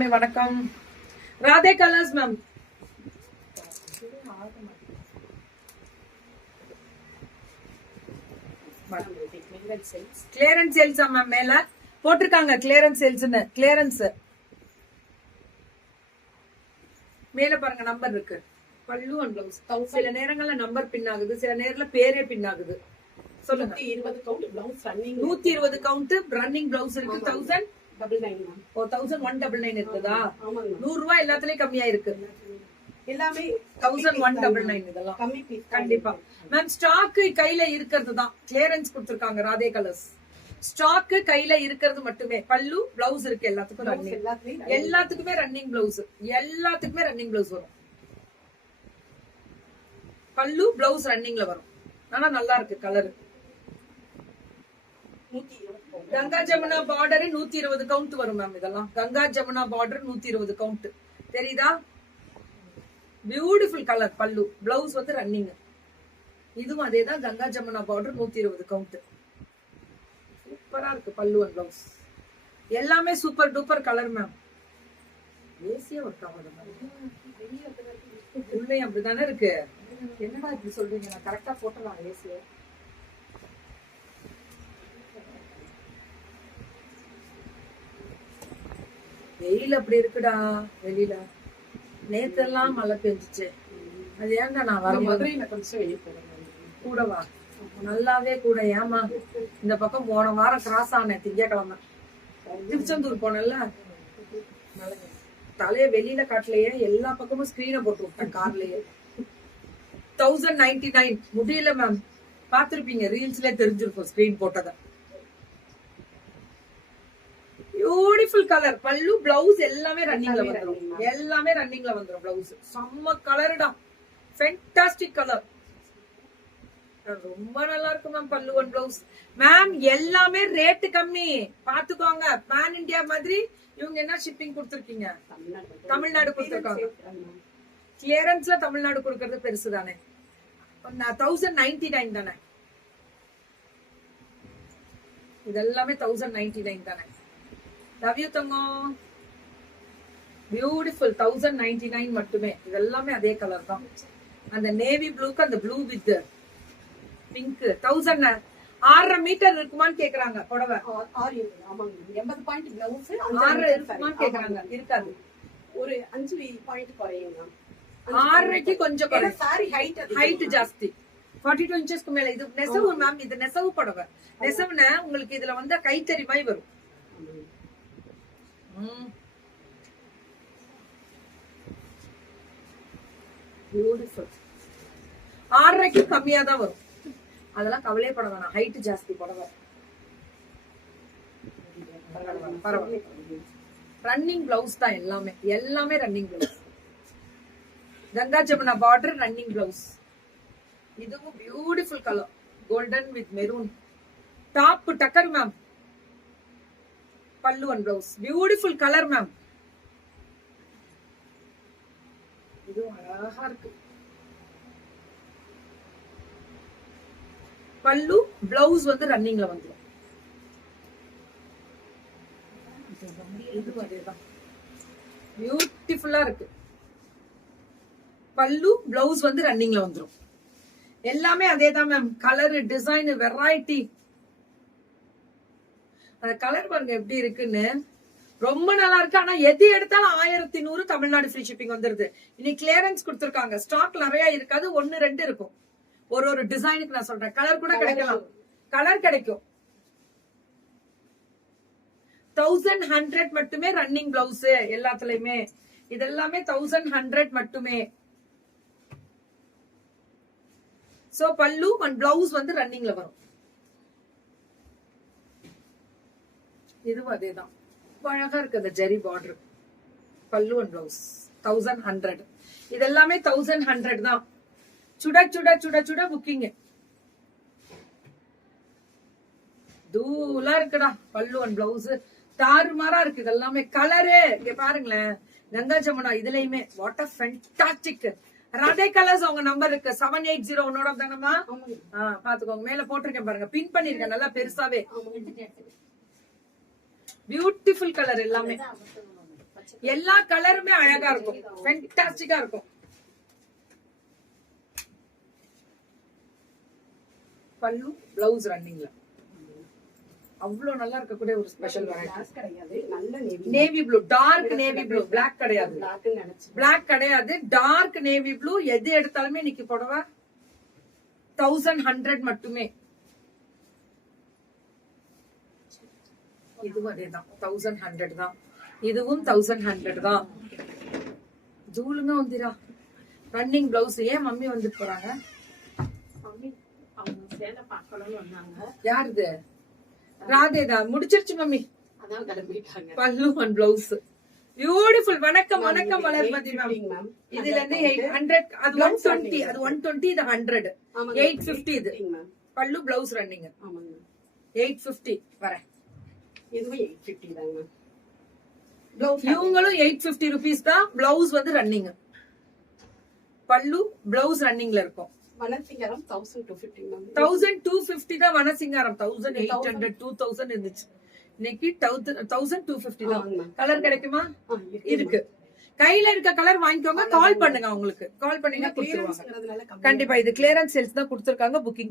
வணக்கம். Radhe colours ma'am. Clearance sales ma'am. மேல போட்டிருக்காங்க கிளியரன்ஸ் சேல்ஸ்னு. கிளியரன்ஸ் மேல பாருங்க, நம்பர் இருக்கு. பல்லு அண்ட் பிளவுஸ். சில நேரங்கள்ல நம்பர் பின் ஆகுது, சில நேரத்துல பேரே பின் ஆகுது. சொல்லுங்க. 120 count blouse running. 120 count running blouse இருக்கு. 1199 இருக்குதா? 100 ரூபாய் எல்லாத்துலயும் கம்மியா இருக்கு. எல்லாமே 1199 இதெல்லாம் கம்மி பீஸ். கண்டிப்பா மேம். ஸ்டாக் கையில இருக்கிறது தான் கிளியரன்ஸ் கொடுத்திருக்காங்க. ராதே கலர்ஸ் ஸ்டாக் கையில இருக்கிறது மட்டுமே. பல்லு பிளவுஸ் இருக்கு எல்லாத்துக்கும் ரன்னிங். எல்லாத்துக்குமே ரன்னிங் பிளவுஸ். எல்லாத்துக்குமே ரன்னிங் பிளவுஸ் வரும். பல்லு பிளவுஸ் ரன்னிங்ல வரும். ஆனா நல்லா இருக்கு colour. Ganga Jamuna border 120 count வரும் மேம். இதெல்லாம் கங்கா ஜமுனா பார்டர் 120 கவுண்ட். தெரியுதா? Beautiful colour. பல்லு பிளவுஸ் வந்து ரன்னிங். இதுவும் அதேதான். Ganga Jamuna border 120 count. சூப்பரா இருக்கு பல்லு அண்ட் பிளவுஸ். எல்லாமே super duper colour ma'am. Asia work ஆகுது உள்ளே அப்படிதானே இருக்கு. என்னடா இப்படி சொல்றீங்க? நான் கரெக்டா போட்டலாம் ஏசியா. வெயில் அப்படி இருக்குடா வெளியில. நேத்தெல்லாம் மழை பெஞ்சிச்சு. அது ஏன்டா நான் வரும்போது கூடவா? நல்லாவே கூட. ஏமா இந்த பக்கம் போன வாரம் கிராஸ் ஆனேன். திங்கக்கிழமை திருச்செந்தூர் போனல. தலைய வெளியில காட்டலையே, எல்லா பக்கமும் ஸ்கிரீனை போட்டு விட்டேன் கார்லயே. 1099 முடியல மேம். பாத்திருப்பீங்க, ரீல்ஸ்ல தெரிஞ்சிருக்கும் ஸ்கிரீன் போட்டத. Beautiful colour. பல்லு பிளவுஸ் எல்லாமே ரன்னிங்ல வந்துரும். எல்லாமே ரன்னிங்ல வந்துரும். பிளவுஸ் செம்ம கலர்டா. Fantastic colour. ரொம்ப நல்லா இருக்கு மேம் பல்லு அண்ட் பிளவுஸ். மேம் எல்லாமே ரேட் கம்மி பாத்துக்கோங்க. பேன் இந்தியா மாதிரி. இவங்க என்ன ஷிப்பிங் கொடுத்திருக்கீங்க? தமிழ்நாடு கொடுத்திருக்காங்க. கிளியரன்ஸ்ல தமிழ்நாடு கொடுக்கறது பெருசு தானே. 1099 தானே. இதெல்லாமே 1099 தானே. Love you Thangam. பியூட்டிஃபுல். 1099 மட்டுமே. இதெல்லாமே அதே கலர் தான். அந்த நேவி ப்ளூக்கு அந்த ப்ளூ வித் பிங்க். 6.5 மீட்டர் இருக்குமான்னு கேக்குறாங்க புடவை. 80 பாயிண்ட் பிளவுஸ் 6 இருக்குமான்னு கேக்குறாங்க. இருக்காது. ஒரு 5 பாயிண்ட் குறையும். 6.5க்கு கொஞ்சம் குறையும். சாரி ஹைட் ஜாஸ்தி. 42 இன்ச்சஸ்க்கு மேல. இது நெசவு மேம். இது நெசவு புடவை. நெசவுன உங்களுக்கு இதுல வந்து கைத்தறி மாதிரி வரும். பியூட்டிஃபுல். 6.5க்கு கம்மியா தான் வரும். அதெல்லாம் கவலையே பட வேணாம். ஹைட் ஜாஸ்தி புடவை. பரவாயில்ல. ரன்னிங் பிளவுஸ் தான் எல்லாமே. எல்லாமே running blouse. Ganga Jamuna border running blouse. இதுவும் beautiful colour. Golden with maroon. Top டக்கர் மேம். பல்லு and blouse. Beautiful colour ma'am. இதுவும் அழகா இருக்கு. பல்லு பிளவுஸ் வந்து ரன்னிங்ல வந்துடும். இதுவும் அதேதான். பியூட்டிஃபுல்லா இருக்கு. பல்லு பிளவுஸ் வந்து ரன்னிங்ல வந்துரும். எல்லாமே அதேதான் மேம். Colour, design, variety. அந்த கலர் பாருங்க எப்படி இருக்குன்னு. ரொம்ப நல்லா இருக்கு. ஆனா எது எடுத்தாலும் 1100 தமிழ்நாடு ஃப்ரீ ஷிப்பிங் வந்துருது. இன்னைக்கு கிளியரன்ஸ் கொடுத்திருக்காங்க. ஸ்டாக் நிறைய இருக்காது. 1-2 இருக்கும். ஒரு டிசைனுக்கு நான் சொல்றேன். கலர் கூட கிடைக்கலாம். கலர் கிடைக்கும். 1100 மட்டுமே ரன்னிங் பிளவுஸ் எல்லாத்துலயுமே. இதெல்லாமே 1100 மட்டுமே. சோ பல்லு அண்ட் பிளவுஸ் வந்து ரன்னிங்ல வரும். இதுவும் அதேதான். அழகா இருக்கு அந்த ஜெரி பார்டர். பல்லு அண்ட் பிளவுஸ் 1100. இதெல்லாமே 1100 தான். சுட சுட சுட சுட புக்கிங். தூளா இருக்குடா பல்லு அண்ட் பிளவுஸ். தாறுமாறா இருக்கு. இதெல்லாமே கலரு இங்க பாருங்களேன். கங்கா ஜமுனா இதுலயுமே what a fantastic. Radhe colours அவங்க நம்பர் இருக்கு. 780 உன்னோட தானமா? பாத்துக்கோங்க. மேல போட்டிருக்கேன் பாருங்க. பின் பண்ணிருக்கேன் நல்லா பெருசாவே. பியூட்டிஃபுல் கலர் எல்லாமே. எல்லா கலருமே அழகா இருக்கும், ஃபென்டாஸ்டிக்கா இருக்கும். பல்லு பிளவுஸ் ரன்னிங்ல அவ்வளவு நல்லா இருக்கக்கூடிய ஒரு ஸ்பெஷல் கிளாஸ் கிடையாது, நல்ல navy navy blue, dark navy blue, black கிடையாது, பிளாக்னு நினைச்சு பிளாக் கிடையாது, டார்க் நேவி ப்ளூ. எது எடுத்தாலுமே இன்னைக்கு புடவை 1100 மட்டுமே. இதுவும் அதேதான் 1100 தான், இதுவும் 1100 தான். ஜூலுங்க வந்துடா ரன்னிங் பிளவுஸ். ஏன் மம்மி வந்துட்டு போறாங்க? மம்மி அவங்க சேலை பார்க்கணும்னு வந்தாங்க. யாருது? ராதேதான். முடிச்சிருச்சு மம்மி, அதான் கிளம்பிட்டாங்க. பல்லு அண்ட் பிளவுஸ் பியூட்டிஃபுல். வணக்கம் வணக்கம் வளர்மதி மேம். மேம் இதுல இருந்து 800, அது 120, அது 120, இது 100, 850. இது மேம். பல்லு பிளவுஸ் ரன்னிங் ஆமாங்க. 850 வரேன். இதுவும் 850 தாங்க மேம். பிளவுஸ் இவங்களும் 850 ருபீஸ் தான். பிளவுஸ் வந்து ரன்னிங், பல்லு பிளவுஸ் ரன்னிங்ல இருக்கும். வனசிங்கரம் 1250 மேம். 1250 தான் வனசிங்காரம். 1800, 2000 இருந்துச்சு. இன்னைக்கு 1250 தான். ஆமாங்க. கலர் கிடைக்குமா? இருக்கு. இருக்கு. கையில இருக்க கலர் வாங்கிக்கோங்க. கால் பண்ணுங்க, அவங்களுக்கு கால் பண்ணீங்கன்னா கொடுத்துருவாங்க. கிளியரன்ஸ்ங்கறதுனால கம்மி. கண்டிப்பா இது கிளியரன்ஸ் சேல்ஸ் தான் கொடுத்துருக்காங்க. புக்கிங்